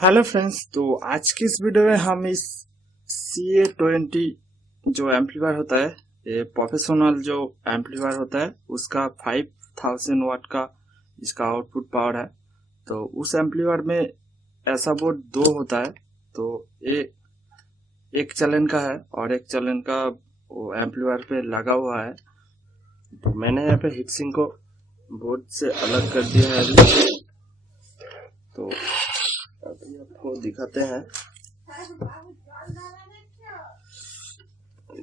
Hello friends. तो आज की इस वीडियो में हम इस CA20 जो एम्पलीफायर होता है, ये प्रोफेशनल जो एम्पलीफायर होता है उसका 5000 वाट का इसका आउटपुट पावर है। तो उस एम्पलीफायर में ऐसा बोर्ड दो होता है। तो ये एक चैनल का है और एक चैनल का वो एम्पलीफायर पे लगा हुआ है। तो मैंने यहाँ पे हीटसिंक को बोर्ड से अलग कर दिया है अभी। तो अभी आपको दिखाते हैं,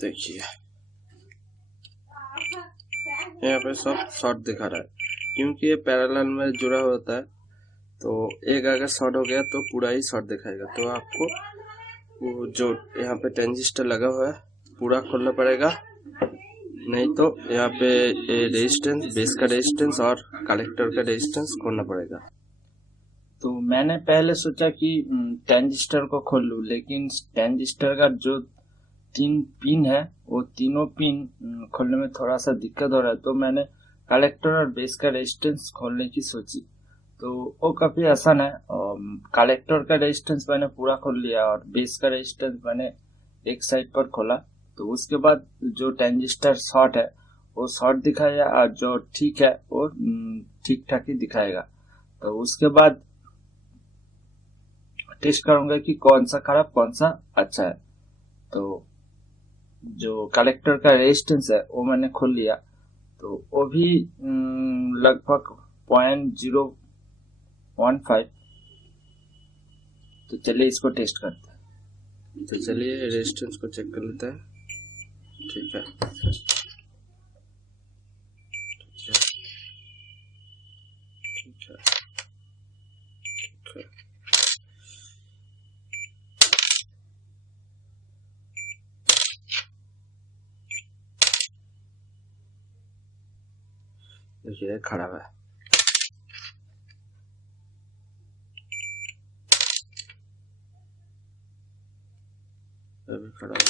देखिए यहाँ पे सब शॉर्ट दिखा रहा है क्योंकि ये पैरेलल में जुड़ा होता है। तो एक अगर शॉर्ट हो गया तो पूरा ही शॉर्ट दिखाएगा। तो आपको वो जो यहाँ पे ट्रांजिस्टर लगा हुआ है पूरा खोलना पड़ेगा, नहीं तो यहाँ पे रेजिस्टेंस, बेस का रेजिस्टेंस और कलेक्टर का रेजिस्टेंस खोलना पड़ेगा। तो मैंने पहले सोचा कि ट्रांजिस्टर को खोल लूँ, लेकिन ट्रांजिस्टर का जो 3 पिन है वो तीनों पिन खोलने में थोड़ा सा दिक्कत हो रहा है। तो मैंने कलेक्टर और बेस का रेजिस्टेंस खोलने की सोची। तो वो काफी आसान है। कलेक्टर का रेजिस्टेंस मैंने पूरा खोल लिया और बेस का रेजिस्टेंस मैंने एक साइड पर खोला। तो उसके बाद जो ट्रांजिस्टर शॉर्ट है वो शॉर्ट दिखाएगा और जो ठीक है वो ठीक ठाक ही दिखाएगा। तो उसके बाद टेस्ट करूंगा कि कौन सा खराब कौन सा अच्छा है। तो जो कलेक्टर का रेजिस्टेंस है वो मैंने खोल लिया। तो वो भी लगभग 0.015। तो चलिए इसको टेस्ट करते हैं। तो चलिए रेजिस्टेंस को चेक कर लेते हैं। ठीक है, ठीक है, ठीक है, ठीक है। देखिए खराब है, अभी खराब है।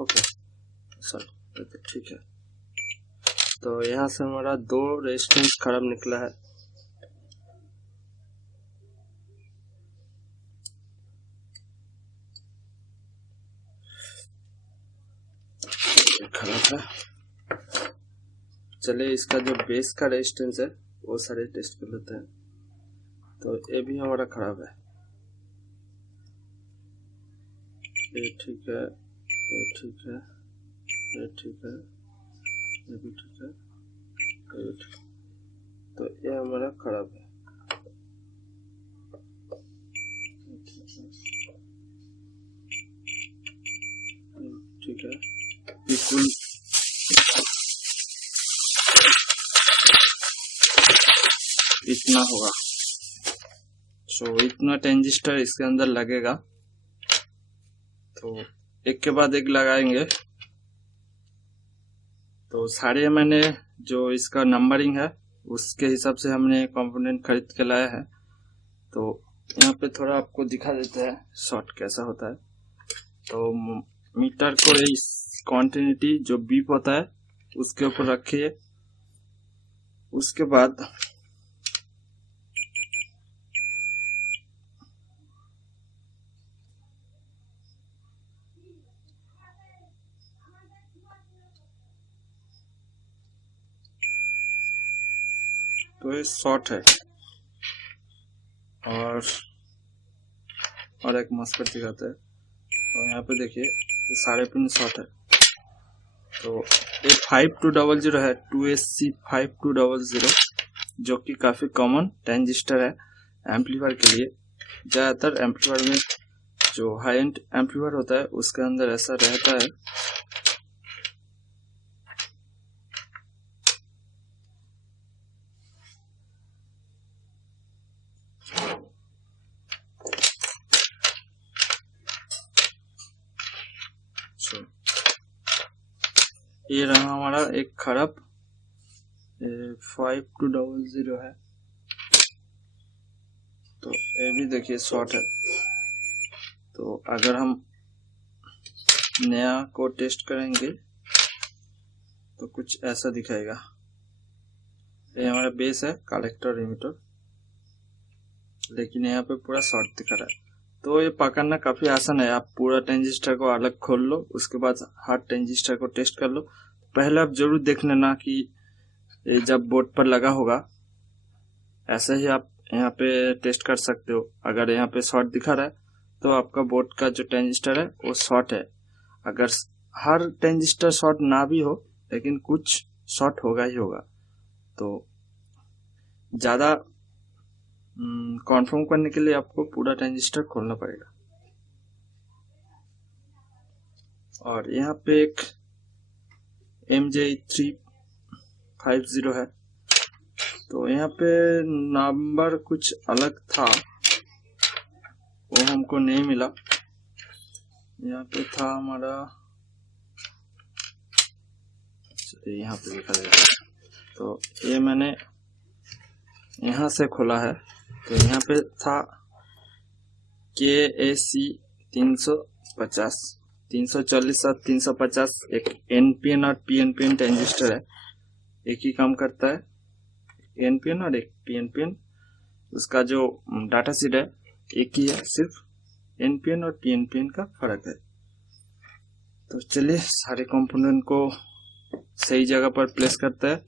ओके सर, ठीक है। तो यहाँ से हमारा 2 रेजिस्टेंस खराब निकला है। खराब है। चलिए इसका जो बेस का रेजिस्टेंस है वो सारे टेस्ट कर लेते हैं। तो ये भी हमारा खराब है। ये ठीक है, ये ठीक है, ये ठीक है, ये भी ठीक है, ये भी ठीक है। तो ये हमारा खराब है। ठीक है, बिल्कुल इतना होगा। सो इतना ट्रांजिस्टर इसके अंदर लगेगा। तो एक के बाद एक लगाएंगे। तो सारे मैंने जो इसका नंबरिंग है उसके हिसाब से हमने कंपोनेंट खरीद के लाया है। तो यहाँ पे थोड़ा आपको दिखा देते हैं शॉर्ट कैसा होता है। तो मीटर को इस क्वांटिटी जो बीप होता है उसके ऊपर रखिए। उसके बाद तो ये शॉर्ट है और एक मॉस्फेट दिखाते हैं। और यहाँ पे देखिए ये सारे पिन शॉर्ट है। तो ये 5200 है, 2SC5200, जो कि काफी कॉमन ट्रांजिस्टर है एम्पलीफायर के लिए। ज्यादातर एम्पलीफायर में जो हाई एंड एम्पलीफायर होता है उसके अंदर ऐसा रहता है। ये रहा हमारा एक खराब 5200 है। तो ये भी देखिए शॉर्ट है। तो अगर हम नया को टेस्ट करेंगे तो कुछ ऐसा दिखाएगा। ये हमारा बेस है, कलेक्टर इमिटर, लेकिन यहाँ पे पूरा शॉर्ट दिखा रहा है। तो ये पकड़ना काफी आसान है। आप पूरा ट्रांजिस्टर को अलग खोल लो, उसके बाद हर ट्रांजिस्टर को टेस्ट कर लो। पहले आप जरूर देख लेना कि ये जब बोर्ड पर लगा होगा, ऐसे ही आप यहाँ पे टेस्ट कर सकते हो। अगर यहाँ पे शॉर्ट दिखा रहा है तो आपका बोर्ड का जो ट्रांजिस्टर है वो शॉर्ट है। अगर हर ट्रांजिस्टर शॉर्ट ना भी हो, लेकिन कुछ शॉर्ट होगा ही होगा। तो ज्यादा कॉन्फर्म करने के लिए आपको पूरा ट्रांजिस्टर खोलना पड़ेगा। और यहाँ पे एक MJ350 है, तो यहाँ पे नंबर कुछ अलग था, वो हमको नहीं मिला। यहाँ पे था हमारा, चलिए यहाँ पे लिखा जाएगा। तो ये मैंने यहाँ से खोला है, तो यहाँ पे था KAC 350 340 और 350 एक NPN और PNPN ट्रांजिस्टर है। एक ही काम करता है, NPN और एक PNPN। उसका जो डाटा शीट है एक ही है, सिर्फ NPN और PNPN का फर्क है। तो चलिए सारे कंपोनेंट को सही जगह पर प्लेस करते हैं।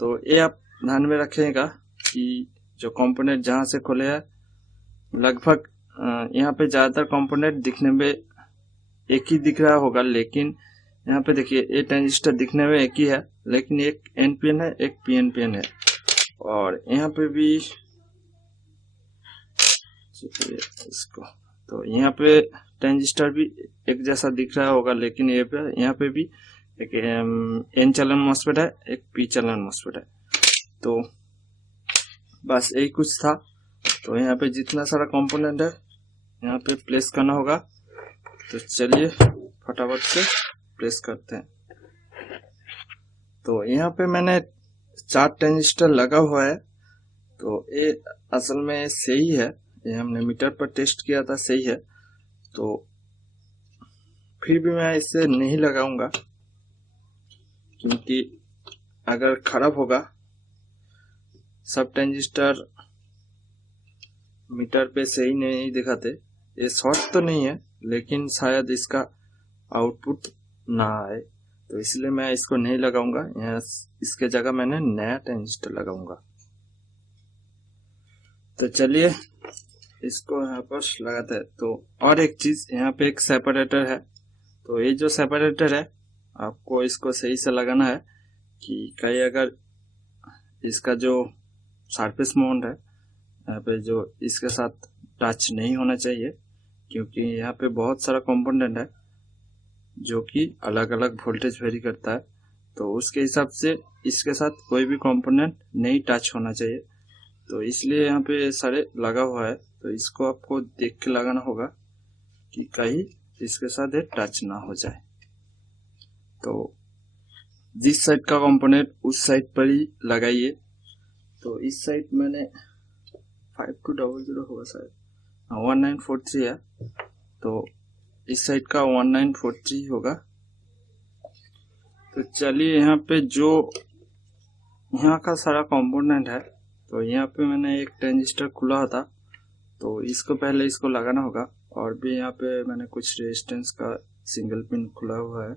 तो ये आप ध्यान में रखिएगा कि जो कंपोनेंट जहां से खोले हैं, लगभग यहाँ पे ज्यादातर कंपोनेंट दिखने में एक ही दिख रहा होगा, लेकिन यहाँ पे देखिए ये ट्रांजिस्टर दिखने में एक ही है, लेकिन एक NPN है एक PNPN है। और यहाँ पे भी इसको, तो यहाँ पे ट्रांजिस्टर भी एक जैसा दिख रहा होगा, लेकिन यहाँ पे भी एक N चैनल मॉस्फेट है, एक P चैनल मॉस्फेट है। तो बस यही कुछ था। तो यहाँ पे जितना सारा कंपोनेंट है यहाँ पे प्लेस करना होगा। तो चलिए फटाफट से प्लेस करते हैं। तो यहाँ पे मैंने 4 ट्रांजिस्टर लगा हुआ है, तो ये असल में सही है, ये हमने मीटर पर टेस्ट किया था, सही है। तो फिर भी मैं इसे नहीं लगाऊंगा, क्योंकि अगर खराब होगा, सब ट्रांजिस्टर मीटर पे सही नहीं दिखाते। ये शॉर्ट तो नहीं है, लेकिन शायद इसका आउटपुट ना आए, तो इसलिए मैं इसको नहीं लगाऊंगा। यहाँ इसके जगह मैंने नया ट्रांजिस्टर लगाऊंगा। तो चलिए इसको यहाँ पर लगाते हैं। तो और एक चीज, यहाँ पे एक सेपरेटर है। तो ये जो सेपरेटर है, आपको इसको सही से लगाना है कि कहीं अगर इसका जो सरफेस माउंट है यहाँ पे, जो इसके साथ टच नहीं होना चाहिए, क्योंकि यहाँ पे बहुत सारा कंपोनेंट है जो कि अलग अलग वोल्टेज वेरी करता है। तो उसके हिसाब से इसके साथ कोई भी कंपोनेंट नहीं टच होना चाहिए। तो इसलिए यहाँ पे सारे लगा हुआ है। तो इसको आपको देख के लगाना होगा कि कहीं इसके साथ टच ना हो जाए। तो जिस साइड का कंपोनेंट उस साइड पर ही लगाइए। तो इस साइड मैंने 5200 होगा शायद, 1943 है, तो इस साइड का 1943 होगा। तो चलिए यहाँ पे जो यहाँ का सारा कंपोनेंट है, तो यहाँ पे मैंने एक ट्रांजिस्टर खुला था, तो इसको पहले इसको लगाना होगा। और भी यहाँ पे मैंने कुछ रेजिस्टेंस का सिंगल पिन खुला हुआ है,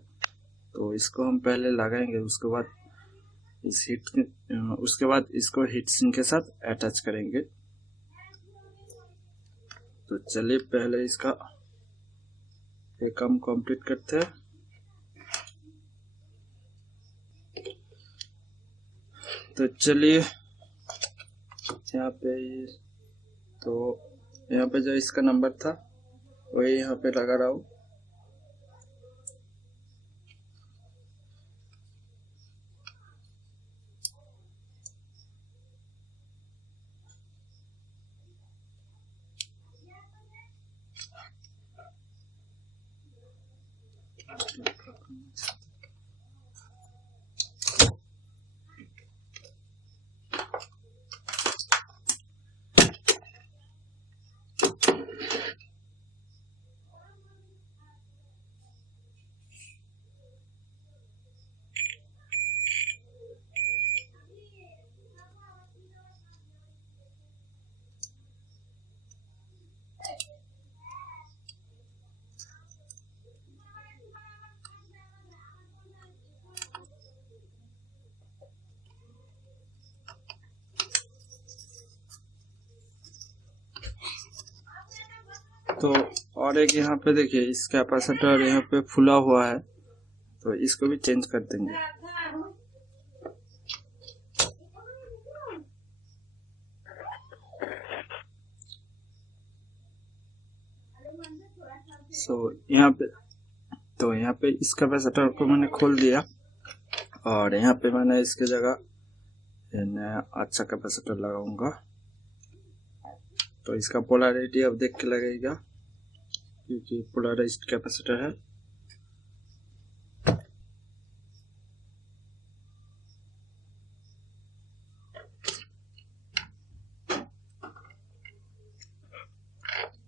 तो इसको हम पहले लगाएंगे। उसके बाद इसको हीट सिंक के साथ अटैच करेंगे। तो चलिए पहले इसका ये काम कंप्लीट करते हैं। तो चलिए यहाँ पे जो इसका नंबर था वही यहाँ पे लगा रहा हूँ। तो और एक यहाँ पे देखिए, इस कैपेसिटर यहाँ पे फुला हुआ है, तो इसको भी चेंज कर देंगे। यहाँ पे इस कैपेसिटर को मैंने खोल दिया और यहाँ पे मैंने इसके जगह नया अच्छा कैपेसिटर लगाऊंगा। तो इसका पोलैरिटी अब देख के लगेगा, क्योंकि पोलराइज्ड कैपेसिटर है।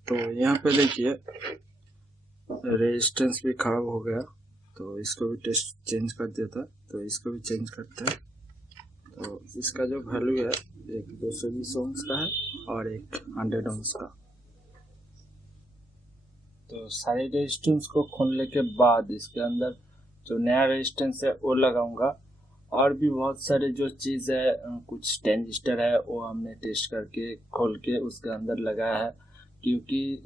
तो यहाँ पे देखिए रेजिस्टेंस भी खराब हो गया, तो इसको भी टेस्ट चेंज कर दिया था, तो इसको भी चेंज करते हैं। तो इसका जो वैल्यू है एक 220 ओम्स का है और एक 100 ओम्स का। तो सारे रेजिस्टेंस को खोलने के बाद इसके अंदर जो नया रेजिस्टेंस है वो लगाऊंगा। और भी बहुत सारे जो चीज़ है, कुछ ट्रांजिस्टर है वो हमने टेस्ट करके खोल के उसके अंदर लगाया है, क्योंकि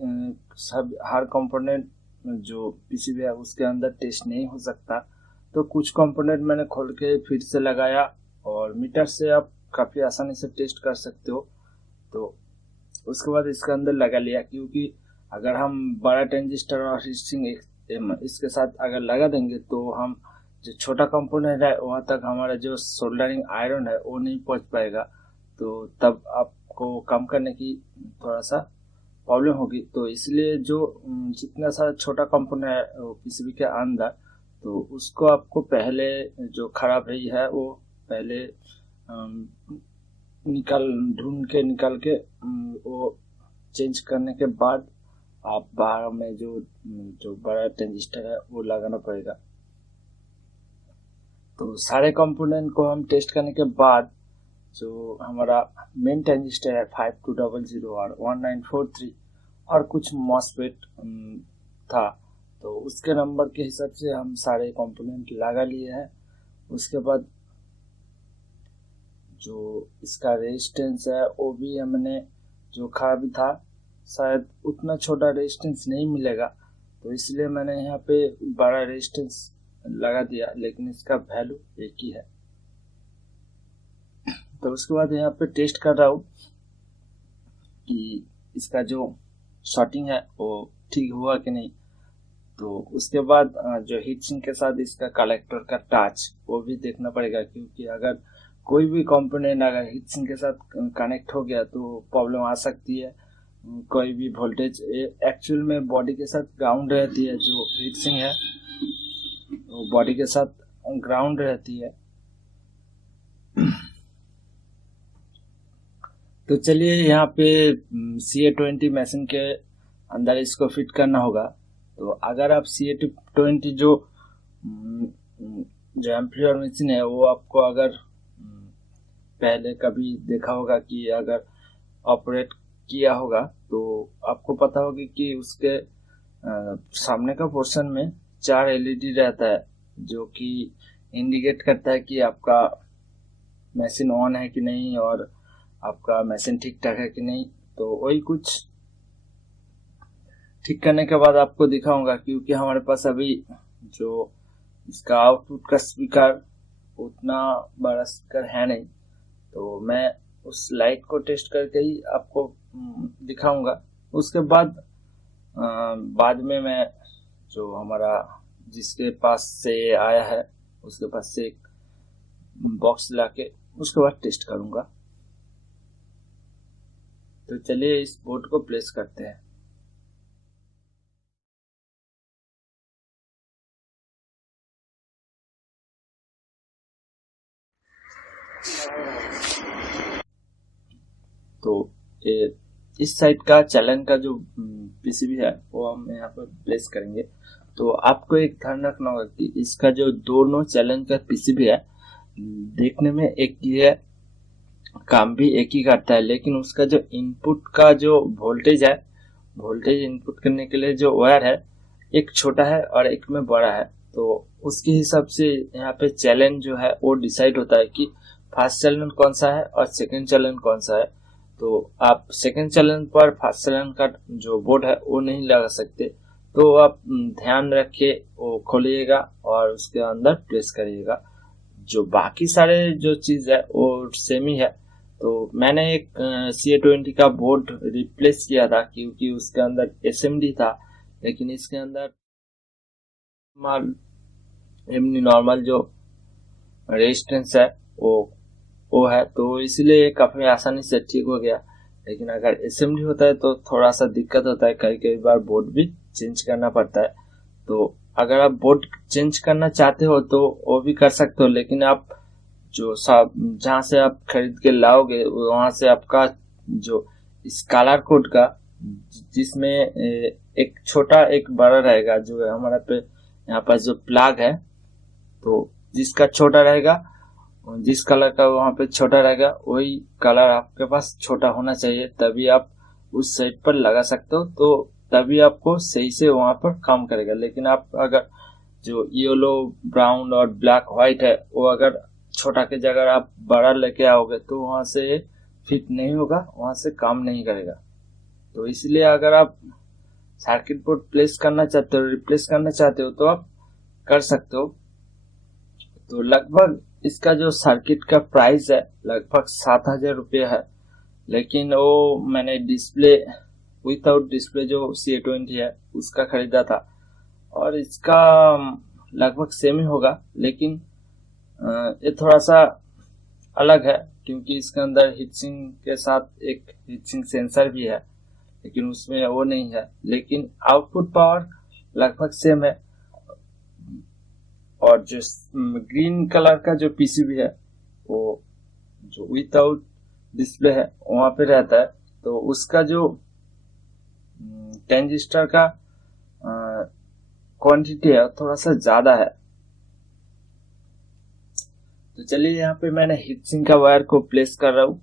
सब हर कंपोनेंट जो पीसीबी है उसके अंदर टेस्ट नहीं हो सकता। तो कुछ कंपोनेंट मैंने खोल के फिर से लगाया, और मीटर से आप काफ़ी आसानी से टेस्ट कर सकते हो। तो उसके बाद इसके अंदर लगा लिया, क्योंकि अगर हम बड़ा ट्रांजिस्टर और हीटसिंक इसके साथ अगर लगा देंगे तो हम जो छोटा कंपोनेंट है वहाँ तक हमारा जो सोल्डरिंग आयरन है वो नहीं पहुँच पाएगा, तो तब आपको काम करने की थोड़ा सा प्रॉब्लम होगी। तो इसलिए जो जितना सारा छोटा कंपोनेंट है पीसीबी के अंदर, तो उसको आपको पहले जो खराब रही है वो पहले ढूंढ के निकाल के वो चेंज करने के बाद आप बाहर में जो बड़ा ट्रांजिस्टर है वो लगाना पड़ेगा। तो सारे कंपोनेंट को हम टेस्ट करने के बाद जो हमारा मेन ट्रांजिस्टर है 5200 और 1943 और कुछ मॉसफेट था, तो उसके नंबर के हिसाब से हम सारे कंपोनेंट लगा लिए हैं। उसके बाद जो इसका रेजिस्टेंस है वो भी हमने जो खराबी था, शायद उतना छोटा रेजिस्टेंस नहीं मिलेगा, तो इसलिए मैंने यहाँ पे बड़ा रेजिस्टेंस लगा दिया, लेकिन इसका वैल्यू एक ही है। तो उसके बाद यहाँ पे टेस्ट कर रहा हूँ कि इसका जो शॉर्टिंग है वो ठीक हुआ कि नहीं। तो उसके बाद जो हीटसिंक के साथ इसका कलेक्टर का टच वो भी देखना पड़ेगा, क्योंकि अगर कोई भी कंपोनेंट अगर हीटसिंक के साथ कनेक्ट हो गया तो प्रॉब्लम आ सकती है। कोई भी वोल्टेज एक्चुअल में बॉडी के साथ ग्राउंड रहती है, जो हीटसिंक है वो बॉडी के साथ ग्राउंड रहती है। तो चलिए यहाँ पे CA20 मशीन के अंदर इसको फिट करना होगा। तो अगर आप CA20 जो एम्पलीफायर मशीन है वो आपको अगर पहले कभी देखा होगा कि अगर ऑपरेट किया होगा तो आपको पता होगा कि उसके सामने का पोर्शन में 4 LED रहता है, जो कि इंडिकेट करता है कि आपका मशीन ऑन है कि नहीं और आपका मशीन ठीक ठाक है कि नहीं। तो वही कुछ ठीक करने के बाद आपको दिखाऊंगा, क्योंकि हमारे पास अभी जो इसका आउटपुट का स्पीकर उतना बड़ा स्पीकर है नहीं, तो मैं उस लाइट को टेस्ट करके ही आपको दिखाऊंगा। उसके बाद में मैं जो हमारा जिसके पास से आया है उसके पास से एक बॉक्स लाके उसके बाद टेस्ट करूंगा। तो चलिए इस बोर्ड को प्लेस करते हैं। तो इस साइड का चैलेंज का जो पीसीबी है वो हम यहाँ पर प्लेस करेंगे। तो आपको एक ध्यान रखना होगा कि इसका जो दोनों चैलेंज का पीसीबी है देखने में एक ही है, काम भी एक ही करता है, लेकिन उसका जो इनपुट का जो वोल्टेज है, वोल्टेज इनपुट करने के लिए जो वायर है एक छोटा है और एक में बड़ा है। तो उसके हिसाब से यहाँ पे चैलेंज जो है वो डिसाइड होता है कि फर्स्ट चैलेंज कौन सा है और सेकंड चैलेंज कौन सा है। तो आप सेकंड चैनल पर फर्स्ट चैनल का जो बोर्ड है वो नहीं लगा सकते। तो आप ध्यान रखिए, वो खोलिएगा और उसके अंदर प्लेस करिएगा। जो बाकी सारे जो चीज है वो सेम ही है। तो मैंने एक CA20 का बोर्ड रिप्लेस किया था क्योंकि उसके अंदर SMD था, लेकिन इसके अंदर नॉर्मल जो रेजिस्टेंस है वो है, तो इसलिए काफी आसानी से ठीक हो गया। लेकिन अगर SMD होता है तो थोड़ा सा दिक्कत होता है, कई कई बार बोर्ड भी चेंज करना पड़ता है। तो अगर आप बोर्ड चेंज करना चाहते हो तो वो भी कर सकते हो, लेकिन आप जो जहाँ से आप खरीद के लाओगे वहां से आपका जो इस कलर कोड का, जिसमें एक छोटा एक बड़ा रहेगा, जो है हमारे पे यहाँ पर जो प्लग है, तो जिसका छोटा रहेगा, जिस कलर का वहाँ पे छोटा रहेगा वही कलर आपके पास छोटा होना चाहिए, तभी आप उस साइड पर लगा सकते हो। तो तभी आपको सही से वहाँ पर काम करेगा। लेकिन आप अगर जो येलो, ब्राउन और ब्लैक व्हाइट है वो अगर छोटा के जगह आप बड़ा लेके आओगे तो वहां से फिट नहीं होगा, वहां से काम नहीं करेगा। तो इसलिए अगर आप सर्किट बोर्ड प्लेस करना चाहते हो, रिप्लेस करना चाहते हो, तो आप कर सकते हो। तो लगभग इसका जो सर्किट का प्राइस है लगभग 7,000 रुपये है। लेकिन वो मैंने डिस्प्ले विदाउट डिस्प्ले जो CA20 है उसका खरीदा था, और इसका लगभग सेम ही होगा। लेकिन ये थोड़ा सा अलग है क्योंकि इसके अंदर हीटसिंक के साथ एक हीटसिंक सेंसर भी है, लेकिन उसमें वो नहीं है। लेकिन आउटपुट पावर लगभग सेम है। और जो ग्रीन कलर का जो PCB है वो जो विदाउट डिस्प्ले है वहां पे रहता है, तो उसका जो ट्रांजिस्टर का क्वांटिटी है थोड़ा सा ज्यादा है। तो चलिए यहाँ पे मैंने हीटसिंक का वायर को प्लेस कर रहा हूँ।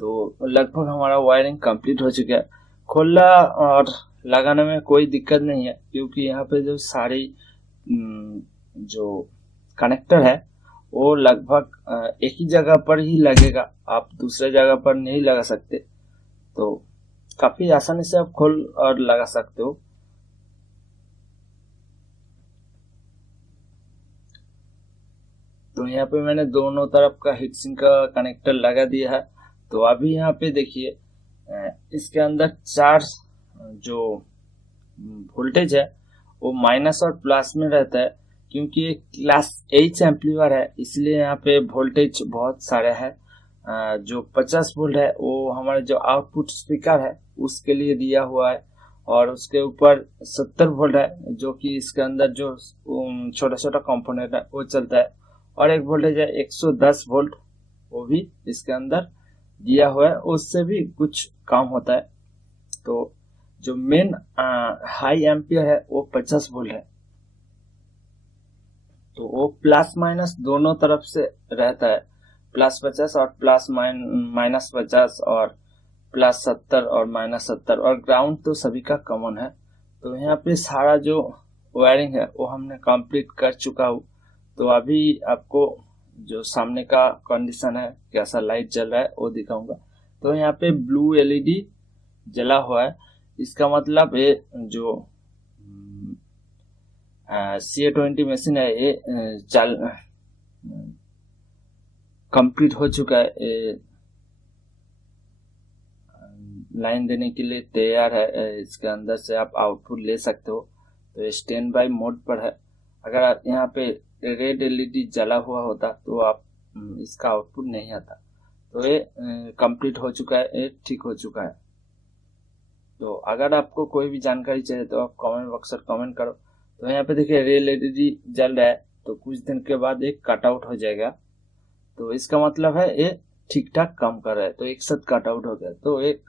तो लगभग हमारा वायरिंग कंप्लीट हो चुका है। खोलना और लगाने में कोई दिक्कत नहीं है क्योंकि यहाँ पे जो सारी जो कनेक्टर है वो लगभग एक ही जगह पर ही लगेगा, आप दूसरे जगह पर नहीं लगा सकते। तो काफी आसानी से आप खोल और लगा सकते हो। तो यहाँ पे मैंने दोनों तरफ का हीटसिंक का कनेक्टर लगा दिया है। तो अभी यहाँ पे देखिए इसके अंदर 4 जो वोल्टेज है वो माइनस और प्लस में रहता है। क्योंकि ये क्लास H एम्पलीफायर है इसलिए यहाँ पे वोल्टेज बहुत सारे है। जो 50 वोल्ट है वो हमारे जो आउटपुट स्पीकर है उसके लिए दिया हुआ है, और उसके ऊपर 70 वोल्ट है जो कि इसके अंदर जो छोटा छोटा कंपोनेंट है वो चलता है, और एक वोल्टेज है 110 वोल्ट, वो भी इसके अंदर दिया हुआ है, उससे भी कुछ काम होता है। तो जो मेन हाई एम्पियर है वो 50 वोल्ट है, तो वो प्लस माइनस दोनों तरफ से रहता है, प्लस 50 और प्लस माइनस 50 और प्लस 70 और माइनस 70, और ग्राउंड तो सभी का कॉमन है। तो यहाँ पे सारा जो वायरिंग है वो हमने कंप्लीट कर चुका हूँ। तो अभी आपको जो सामने का कंडीशन है, कैसा लाइट जल रहा है वो दिखाऊंगा। तो यहाँ पे ब्लू LED जला हुआ है, इसका मतलब ये जो CA20 मशीन है ये चल कंप्लीट हो चुका है, ये लाइन देने के लिए तैयार है। इसके अंदर से आप आउटपुट ले सकते हो। तो स्टैंड बाय मोड पर है। अगर आप यहाँ पे रेड LED जला हुआ होता तो आप इसका आउटपुट नहीं आता। तो ये कंप्लीट हो चुका है, ये ठीक हो चुका है। तो अगर आपको कोई भी जानकारी चाहिए तो आप कमेंट बॉक्स पर कमेंट करो। तो यहाँ पे देखिए रेड LED जल रहा है, तो कुछ दिन के बाद एक कट आउट हो जाएगा। तो इसका मतलब है ये ठीक ठाक काम कर रहा है, तो एक साथ कट आउट हो गया। तो एक